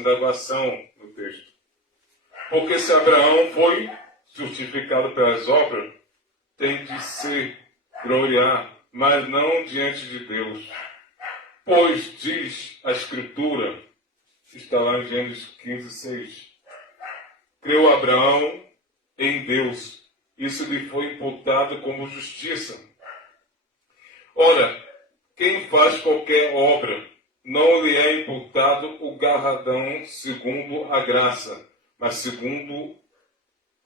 indagação no texto. Porque se Abraão foi justificado pelas obras, tem de se gloriar, mas não diante de Deus. Pois diz a Escritura, está lá em Gênesis 15, 6. Creu Abraão em Deus, isso lhe foi imputado como justiça. Ora, quem faz qualquer obra, não lhe é imputado o galardão segundo a graça, mas segundo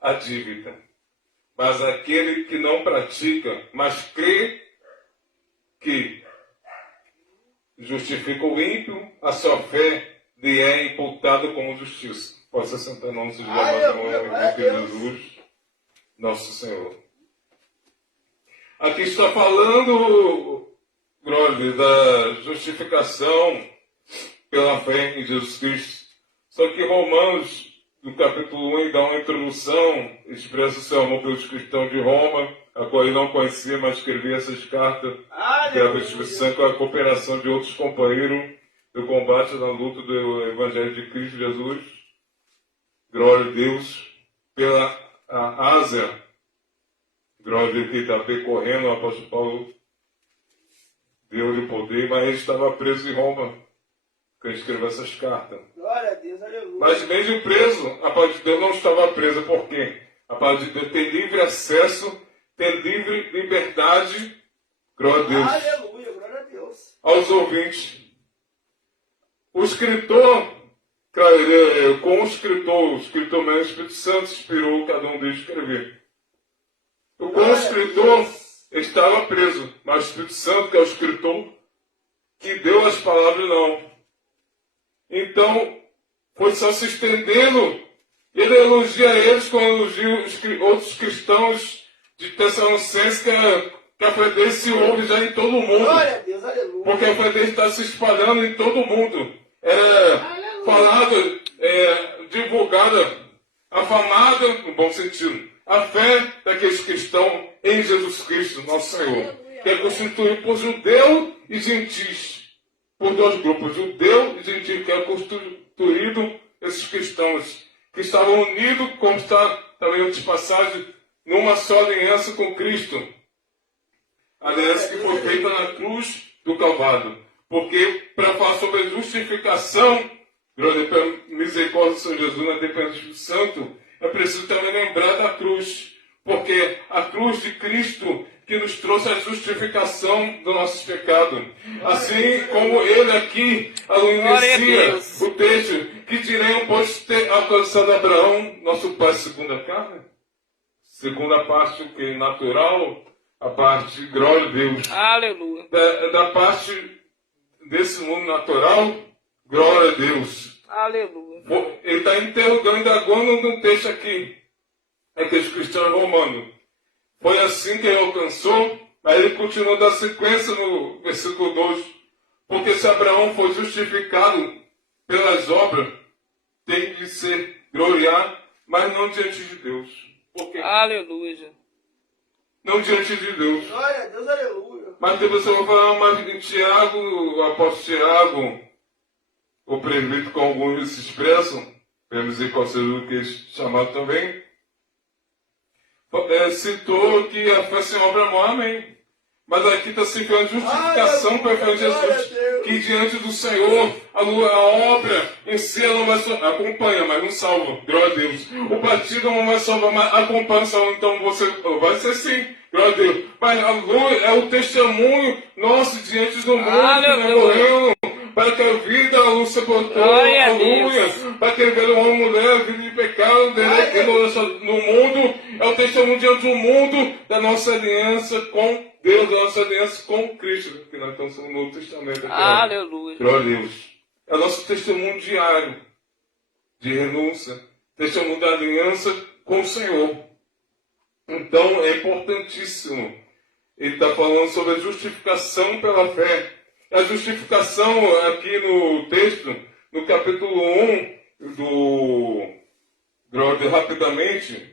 a dívida. Mas aquele que não pratica, mas crê que justifica o ímpio, a sua fé lhe é imputada como justiça. Possa sentar em nome de Jesus, nosso Senhor. Aqui está falando, glória, da justificação pela fé em Jesus Cristo. Só que Romanos, no capítulo 1, dá uma introdução, expressa o seu amor pelos cristãos de Roma, a qual ele não conhecia, mas escrevia essas cartas, que a restituição com a cooperação de outros companheiros do combate na luta do Evangelho de Cristo Jesus. Glória a Deus pela Ásia. Glória a Deus que está percorrendo, o apóstolo Paulo deu-lhe poder, mas ele estava preso em Roma, que ele escreveu essas cartas. Glória a Deus, aleluia. Mas mesmo preso, a palavra de Deus não estava presa. Por quê? A palavra de Deus tem livre acesso, tem livre liberdade, glória a Deus. Aleluia, glória a Deus. Aos ouvintes. O escritor mesmo, o Espírito Santo inspirou cada um deles a escrever. O escritor estava preso, mas o Espírito Santo, que é o escritor, que deu as palavras, não. Então, foi só se estendendo. Ele elogia eles como elogia os outros cristãos de Tessalonicenses, que a fé dele se ouve já em todo o mundo. Glória a Deus, aleluia. Porque a fé dele está se espalhando em todo o mundo. Falado, divulgada, afamada, no bom sentido. A fé daqueles cristãos em Jesus Cristo, nosso Senhor. Que é constituído por judeu e gentis. Por dois grupos, judeu e gentil, que é constituído esses cristãos, que estavam unidos, como está também em outras passagens, numa só aliança com Cristo. A aliança que foi feita na cruz do Calvário. Porque, para falar sobre a justificação, glória pela misericórdia do Senhor Jesus na dependência do Espírito Santo, é preciso também lembrar da cruz. Porque a cruz de Cristo que nos trouxe a justificação dos nossos pecados. Assim como ele aqui inicia o texto, que diremos, pois ter alcançado Abraão, nosso pai segundo a carne? Segundo a parte que é natural, a parte, glória a Deus. Aleluia. Da parte desse mundo natural, glória a Deus. Aleluia. Ele está interrogando, indagando no texto aqui, aqueles cristãos romanos. Foi assim que ele alcançou, mas ele continua da sequência no versículo 2. Porque se Abraão foi justificado pelas obras, tem de ser gloriar, mas não diante de Deus. Por quê? Aleluia. Não diante de Deus. Glória a Deus, aleluia. Mas tem pessoa que vai falar, mas em Tiago, o apóstolo Tiago, o presbítero com alguns se expressam, podemos dizer qual seja o que é chamado também, citou que a fé sem obra não, amém. Mas aqui está se falando justificação para a fé de Jesus, que diante do Senhor, a obra em si ela não vai acompanha, mas não salva, glória a Deus. O partido não vai salvar, mas acompanha, salva, então você vai ser sim, glória a Deus. Mas a luz é o testemunho nosso diante do mundo, que morreu, para que a vida, a luz sepultou, aleluia, para que ele veja uma mulher, vida de pecado, no mundo, é o testemunho diante do mundo da nossa aliança com Deus, da nossa aliança com Cristo, que nós estamos no Novo Testamento aqui. Aleluia. Glória a Deus. É o nosso testemunho diário de renúncia, testemunho da aliança com o Senhor. Então é importantíssimo. Ele está falando sobre a justificação pela fé. A justificação aqui no texto, no capítulo 1 do rapidamente,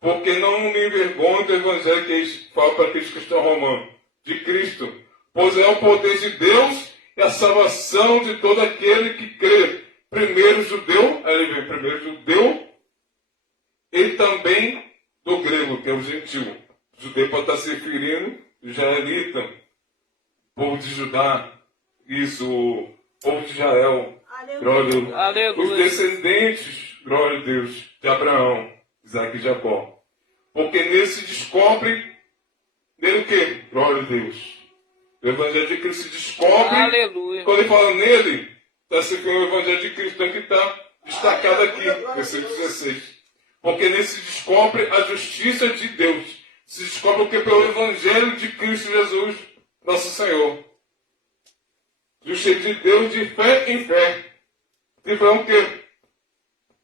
porque não me envergonho do evangelho que eles falam para aqueles cristãos romanos, de Cristo, pois é o poder de Deus e a salvação de todo aquele que crê, primeiro judeu, aí ele vem primeiro judeu, e também do grego, que é o gentil. O judeu pode estar se referindo ao israelita, povo de Judá, isso, o povo de Israel, glória a Deus. Aleluia. Os descendentes, glória a Deus, de Abraão, Isaac e Jacó. Porque nele se descobre, nele o quê? Glória a Deus. O Evangelho de Cristo se descobre. Aleluia. Quando ele fala nele, está se referindo ao Evangelho de Cristo, que está destacado aqui, versículo 16. Porque nele se descobre a justiça de Deus. Se descobre o que? Pelo Evangelho de Cristo Jesus, nosso Senhor. Justiça de Deus de fé em fé. De fé o quê?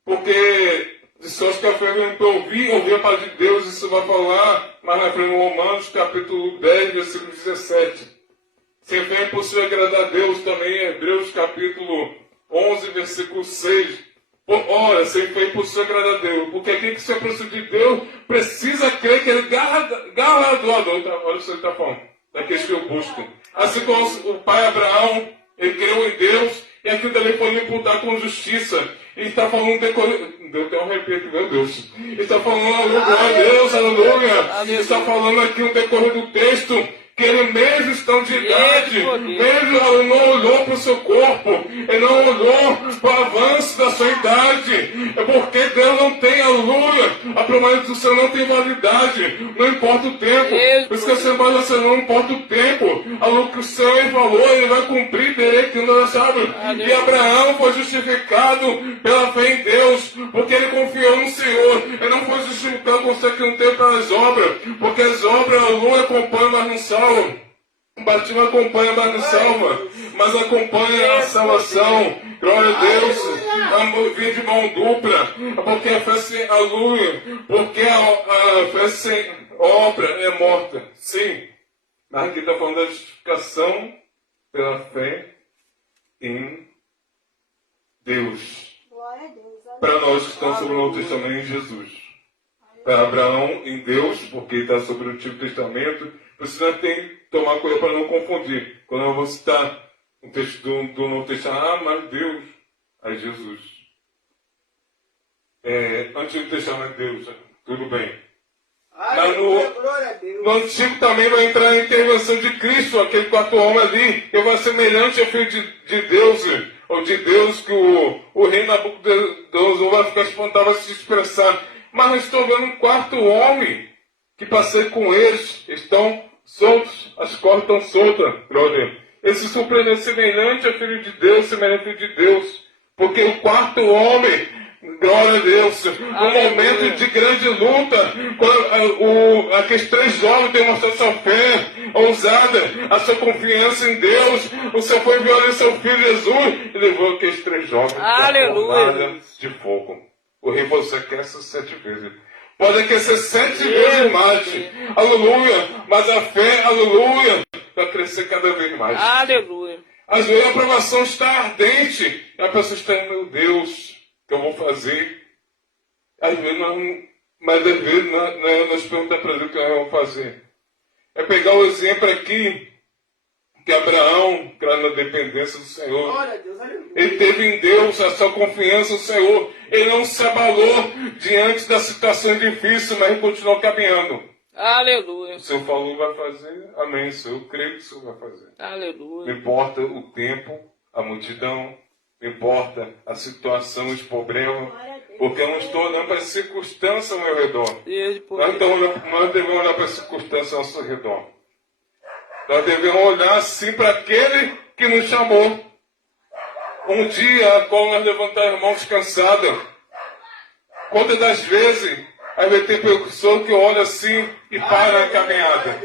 Porque disseram que a fé vem para ouvir a palavra de Deus. Isso vai falar mais na frente, em Romanos, capítulo 10, versículo 17. Sem fé é impossível agradar a Deus, também em Hebreus, capítulo 11, versículo 6. Ora, sem fé é impossível agradar a Deus, porque aquele que se aproxima de Deus precisa crer que ele galardoador. Olha o que você está falando, daqueles que eu busco. Assim como o pai Abraão, ele creu em Deus, e aquilo dali foi imputar com justiça. Ele está falando, deu até um arrepio aqui, meu Deus. Ele está falando, glória a Deus, aleluia. Ele está falando aqui no decorrer do texto, que ele mesmo estão de idade, mesmo ele não olhou para o seu corpo, ele não olhou para o avanço da sua idade, é porque Deus não tem, aleluia, a promessa do Senhor não tem validade, não importa o tempo, por isso que você vai dizer, não importa o tempo, aleluia, que o Senhor falou, ele vai cumprir direito, não sabe? E Abraão foi justificado pela fé em Deus, porque ele confiou no Senhor, ele não foi justificado com você que não tem pelas obras, porque as obras, aleluia, acompanham, mas não salvam. O batismo acompanha, mas não salva, mas acompanha a salvação. Glória a Deus. Vem de mão dupla, porque a fé sem aleluia, porque a fé sem obra é morta. Sim, mas aqui está falando da justificação pela fé em Deus. Para nós que estamos sobre o Novo Testamento em Jesus. Para Abraão em Deus, porque está sobre o Antigo Testamento. Você tem que tomar cuidado para não confundir. Quando eu vou citar um texto do Novo Testamento, mas Deus, é Jesus. Antigo Testamento, Deus, tudo bem. Mas no Antigo também vai entrar a intervenção de Cristo, aquele quarto homem ali, que vai semelhante ao Filho de Deus, ou de Deus, que o rei Nabucodonosor vai ficar espantado, vai se expressar. Mas eu estou vendo um quarto homem, que passei com eles, estão soltos, as cordas estão soltas, glória. Esse surpreendeu semelhante ao Filho de Deus, semelhante ao Filho de Deus, porque o quarto homem, glória a Deus, um momento de grande luta, quando aqueles três jovens demonstraram sua fé ousada, a sua confiança em Deus, o Senhor foi enviar o seu Filho Jesus e levou aqueles três jovens para a fornalha de fogo. O rei falou, você aquece 7 vezes. Pode aquecer 7 vezes mais. Aleluia. Mas a fé, aleluia, vai crescer cada vez mais. Aleluia. Às vezes a aprovação está ardente. E a pessoa está, meu Deus, o que eu vou fazer? Às vezes mas às vezes nós perguntamos para Deus o que nós vamos fazer. É pegar o exemplo aqui que Abraão, claro, na dependência do Senhor, ele teve em Deus a sua confiança no Senhor. Ele não se abalou diante da situação difícil, mas ele continuou caminhando. Aleluia. O Senhor falou, vai fazer. Amém, Senhor. Eu creio que o Senhor vai fazer. Aleluia. Não importa o tempo, a multidão, não importa a situação, os problemas, porque eu não estou olhando para as circunstâncias ao meu redor. Nós devemos olhar para as circunstâncias ao nosso redor. Nós devemos olhar assim para aquele que nos chamou. Um dia, quando nós levantamos as mãos cansadas, quantas das vezes aí vai ter pessoa que olha assim e para a caminhada.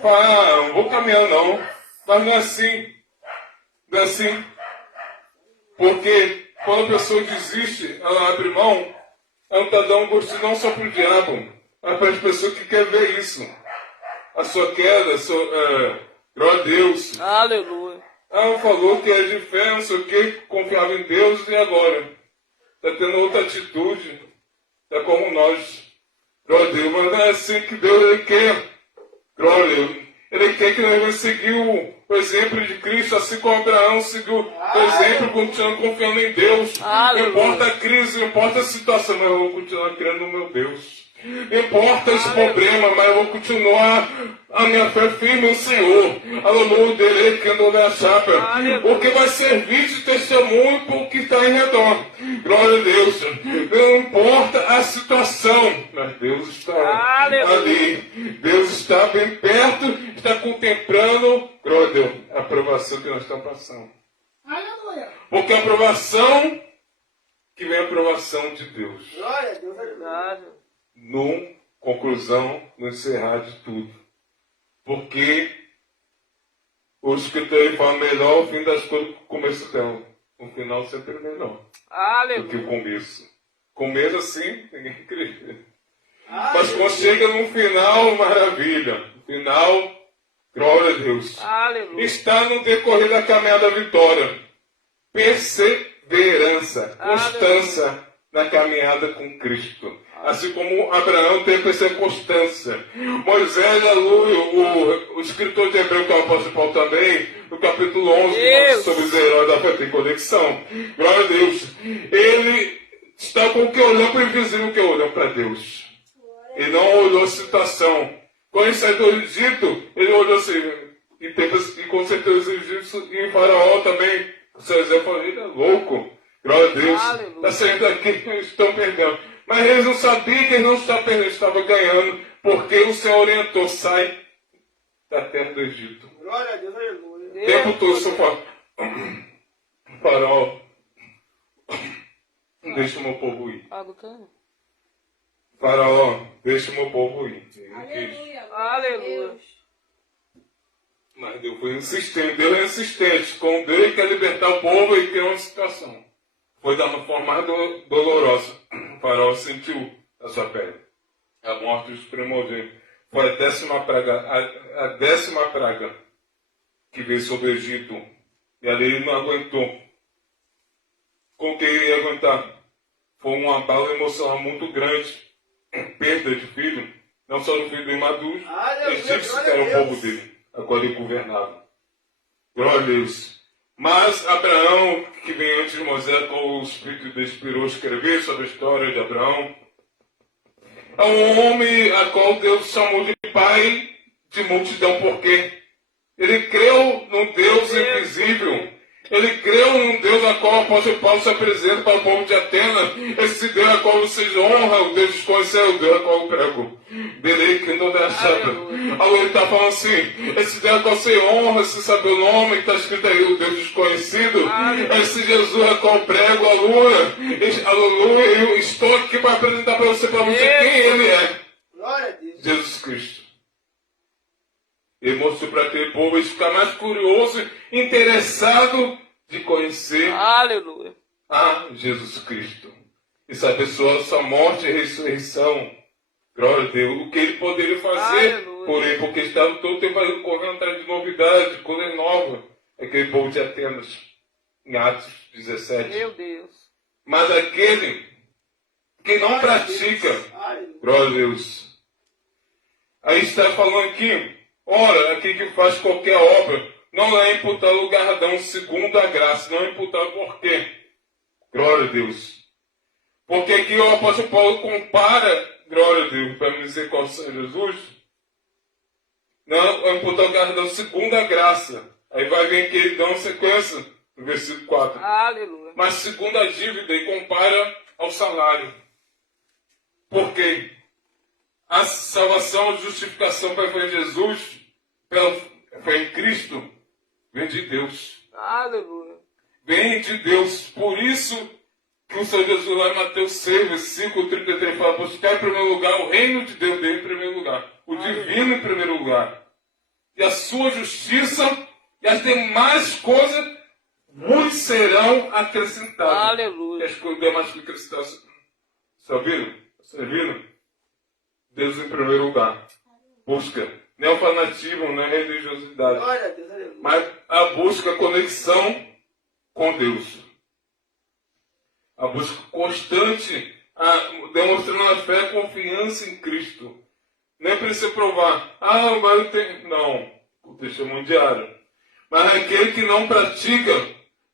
Fala, não vou caminhar não. Mas não é assim. Não é assim. Porque quando a pessoa desiste, ela abre mão, ela está dando um gostinho não só para o diabo, mas para as pessoas que querem ver isso. A sua queda, glória a Deus. Aleluia. Ela falou que é de fé, não sei o que, confiava em Deus e agora está tendo outra atitude. É como nós. Glória a Deus, mas não é assim que Deus quer. Glória. Ele quer que nós vamos seguir o exemplo de Cristo, assim como Abraão seguiu o exemplo, continuando confiando em Deus. Não importa a crise, não importa a situação, mas eu vou continuar crendo no meu Deus. Não importa os problemas, mas eu vou continuar a minha fé firme no Senhor. Aleluia, dele que andou na chapa. Porque vai servir de testemunho para o que está em redor. Glória a Deus. Não importa a situação, mas Deus está ali. Deus está bem perto, está contemplando, glória a Deus, a aprovação que nós estamos passando. Aleluia. Porque a aprovação, que vem a aprovação de Deus. Glória a Deus, aleluia. No conclusão, no encerrar de tudo. Porque o escritor ele fala melhor o fim das coisas que o começo dela. O final sempre é melhor do que o começo. Começo assim, ninguém crê. Mas quando chega no final, maravilha. No final, glória a Deus. Aleluia. Está no decorrer da caminhada da vitória. Perseverança, constância na caminhada com Cristo. Assim como Abraão teve essa constância. Moisés, aleluia, o escritor de Hebreu, que é o apóstolo Paulo também, no capítulo 11, sobre os heróis da fé, tem conexão. Glória a Deus. Ele está com o que olhou para o invisível, que olhou para Deus. Ele não olhou a situação. Quando ele saiu do Egito, ele olhou assim, e com certeza os egípcios e o faraó também, o seu Zé falou, ele é louco. Glória a Deus. Está saindo daqui, estão perdendo. Mas eles não sabiam que eles não estavam perdendo, estavam ganhando, porque o Senhor orientou, sai da terra do Egito. Glória a Deus, aleluia. O tempo todo, o faraó, deixa o meu povo ir. Faraó, deixa o meu povo ir. Aleluia. Mas Deus foi insistente, Deus é insistente. Com Deus quer libertar o povo e criou uma situação. Foi da forma mais dolorosa. O faraó sentiu a sua pele. A morte dos primogênitos. Foi a 10ª praga, a 10ª praga que veio sobre o Egito. E ali ele não aguentou. Com que ele ia aguentar? Foi um abalo emocional muito grande. Perda de filho. Não só do filho imaduro. Egípcio que era o povo dele. Agora ele governava. Glória a Deus. Mas Abraão, que vem antes de Moisés, com o Espírito de Deus inspirou a escrever sobre a história de Abraão, é um homem a qual Deus chamou de pai de multidão. Por quê? Ele creu num Deus invisível. Ele creu num Deus a qual o apóstolo Paulo se apresenta para o povo de Atenas. Esse Deus a qual vocês honram, o Deus desconhecido, o Deus a qual eu prego. Beleza, que não dá chata. Ele está falando assim, esse Deus a qual você honra, você sabe o nome que está escrito aí, o Deus desconhecido. Esse Jesus a qual eu prego, aleluia, eu estou aqui para apresentar para você quem ele é. Glória a Deus. Jesus Cristo. Ele mostrou para aquele povo eles ficar mais curioso, interessado de conhecer Aleluia. a Jesus Cristo. E saber sua morte e ressurreição. Glória a Deus. O que ele poderia fazer por ele, porque estava todo o tempo correndo atrás de novidade, de coisa nova. Aquele povo de Atenas, em Atos 17. Meu Deus. Mas aquele que não pratica, glória a Deus. Aí está falando aqui. Ora, aquele que faz qualquer obra não é imputado o galardão segundo a graça. Não é imputado por quê? Glória a Deus. Porque aqui o apóstolo Paulo compara, glória a Deus, para me dizer qual é Jesus, não é imputado o galardão segundo a graça. Aí vai vir aqui ele dá uma sequência no versículo 4. Aleluia. Mas segundo a dívida e compara ao salário. Por quê? A salvação, a justificação para fé em Jesus, pela fé em Cristo, vem de Deus. Aleluia. Vem de Deus. Por isso que o Senhor Jesus lá em Mateus 6, versículo 33, fala, buscar em primeiro lugar o reino de Deus dele em primeiro lugar. O divino em primeiro lugar. E a sua justiça e as demais coisas vos serão acrescentadas. Aleluia. E as demais coisas acrescentadas. Vocês viram? Vocês viram? Deus em primeiro lugar. Busca. Não é o fanatismo, não é a religiosidade. Glória a Deus, aleluia. Mas a busca, a conexão com Deus. A busca constante, demonstrando a fé, a confiança em Cristo. Nem precisa provar. Mas eu tenho. Não. o testemunho diário. Mas aquele que não pratica,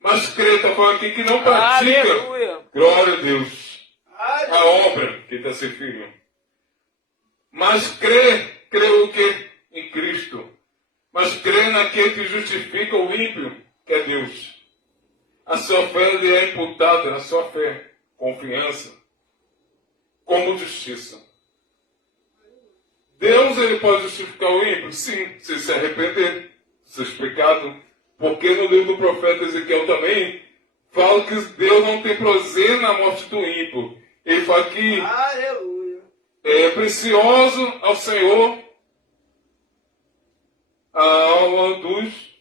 mas crê, está falando aqui que não pratica. Aleluia. Glória a Deus. A Aleluia. obra que está sem filho. Mas crê o que? Em Cristo. Mas crê naquele que justifica o ímpio, que é Deus. A sua fé lhe é imputada, na sua fé, confiança, como justiça. Deus ele pode justificar o ímpio? Sim, se se arrepender dos seus pecados. Porque no livro do profeta Ezequiel também fala que Deus não tem prazer na morte do ímpio. Ele fala que Aleluia. é precioso ao Senhor a alma dos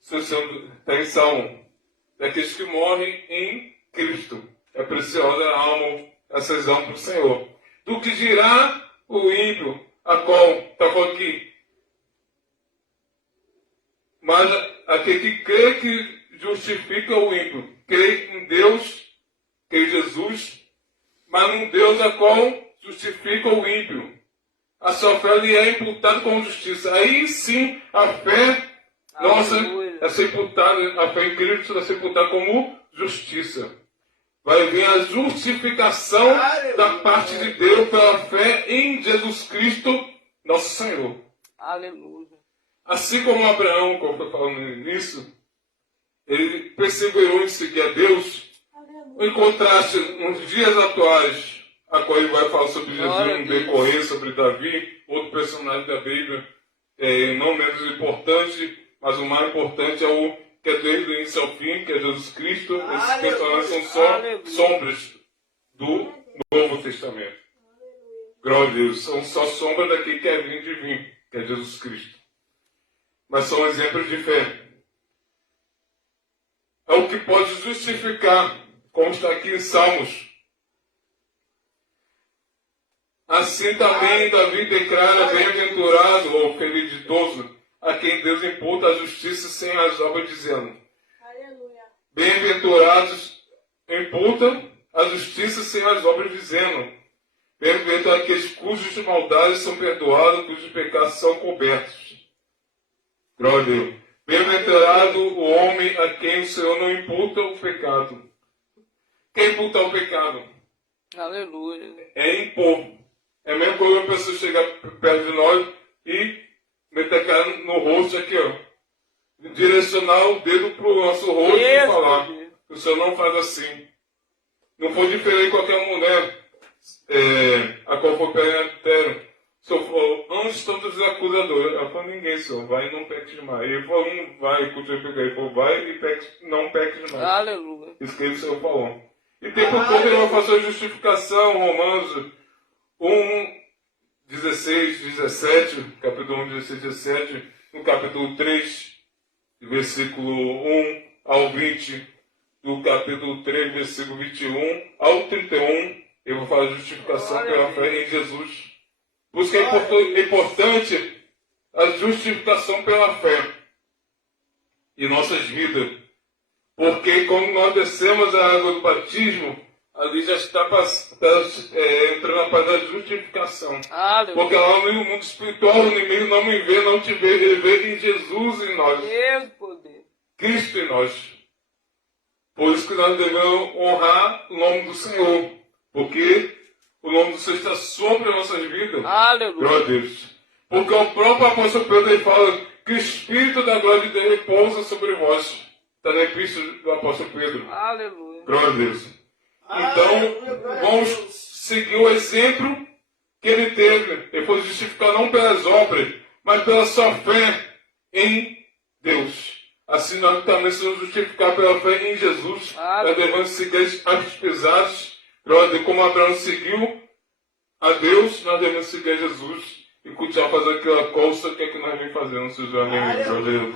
está em Salmo, daqueles que morrem em Cristo. É preciosa a alma, essas almas para o Senhor. Do que dirá o ímpio, a qual está aqui. Mas aquele que crê que justifica o ímpio, crê em Deus, crê em Jesus, mas num Deus a qual justifica o ímpio. A sua fé lhe é imputada como justiça. Aí sim a fé nossa é ser imputada, a fé em Cristo vai ser imputada como justiça. Vai vir a justificação da parte de Deus pela fé em Jesus Cristo, nosso Senhor. Aleluia. Assim como Abraão, como foi falando no início, ele perseverou em seguir a Deus. Em contraste, nos dias atuais, a qual ele vai falar sobre Jesus no decorrer, sobre Davi, outro personagem da Bíblia, não menos importante, mas o mais importante é o que é desde o início ao fim, que é Jesus Cristo. Esses personagens são só sombras do Novo Testamento. Glória a Deus. São só sombras daquele que é vindo de vir, que é Jesus Cristo. Mas são exemplos de fé. É o que pode justificar, como está aqui em Salmos. Assim também Davi declara bem-aventurado ou feliz-ditoso a quem Deus imputa a justiça sem as obras, dizendo: bem-aventurados imputa a justiça sem as obras, dizendo: bem-aventurados aqueles cujas maldades são perdoadas, cujos pecados são cobertos. Glória a Deus. Bem-aventurado o homem a quem o Senhor não imputa o pecado. Quem imputa o pecado? Aleluia. É impor. É a mesma coisa a pessoa chegar perto de nós e meter a cara no rosto aqui, ó. Direcionar o dedo para o nosso rosto e falar: o Senhor não faz assim. Não foi diferente com qualquer mulher a qual foi penetrada. O Senhor falou: onde estão os acusadores? Ela falou: ninguém, Senhor, vai e não peques demais. Ele falou: vai, continua pegando. Ele falou: vai e não peques demais. Aleluia. Isso que o Senhor falou. E tempo todo ele vai fazer a justificação, Romanos 1:16, 17, capítulo 1, 16, 17, no capítulo 3, versículo 1 ao 20, do capítulo 3, versículo 21 ao 31, eu vou falar a justificação pela fé em Jesus. Por isso que é importante a justificação pela fé em nossas vidas. Porque quando nós descemos a água do batismo, ali já está entrando a parte da justificação. Aleluia. Porque lá no mundo espiritual o inimigo não me vê, não te vê, ele vê em Jesus em nós. Deus poder. Cristo em nós. Por isso que nós devemos honrar o nome do Senhor. Porque o nome do Senhor está sobre as nossas vidas. Aleluia. Glória a Deus. Porque o próprio apóstolo Pedro ele fala que o Espírito da glória de Deus repousa sobre vós. Está na epístola do apóstolo Pedro. Aleluia. Glória a Deus. Então, vamos seguir o exemplo que ele teve. Ele foi justificado não pelas obras, mas pela sua fé em Deus. Assim nós também somos justificados pela fé em Jesus. Nós devemos seguir as pesadas. Glória a Deus. Como Abraão seguiu a Deus, nós devemos seguir a Jesus e continuar fazendo aquela coisa que é que nós vem fazendo, seus amigos. Glória a Deus.